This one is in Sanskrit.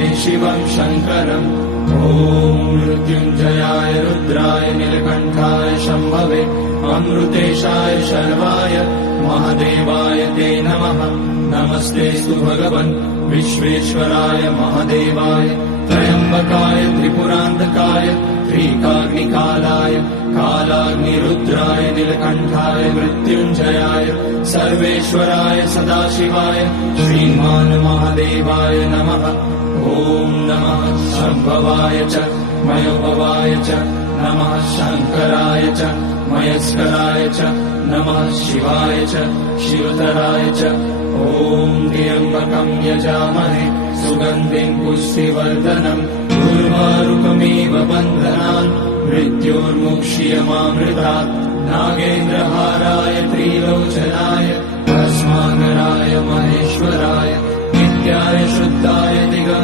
वन्दे शिवं शङ्करम्। ॐ मृत्युञ्जयाय रुद्राय नीलकण्ठाय शम्भवे अमृतेशाय शर्वाय महादेवाय ते नमः। नमस्तेऽस्तु भगवन् विश्वेश्वराय महादेवाय त्र्यम्बकाय त्रिपुरान्तकाय त्रिकाग्निकालाय कालाग्निरुद्राय नीलकण्ठाय मृत्युञ्जयाय सर्वेश्वराय सदाशिवाय श्रीमान् महादेवाय नमः। ॐ नमः शम्भवाय च मयोभवाय च नमः शङ्कराय च मयस्कराय च नमः शिवाय च शिवतराय च। ॐ त्र्यम्बकं यजामहे सुगन्धिं पुष्टिवर्धनम् उर्वारुकमिव बन्धनान् मृत्योर्मुक्ष्यमामृतात्। नागेन्द्रहाराय त्रिलोचनाय भस्माकराय महेश्वराय नित्याय शुद्धाय दिगम्बराय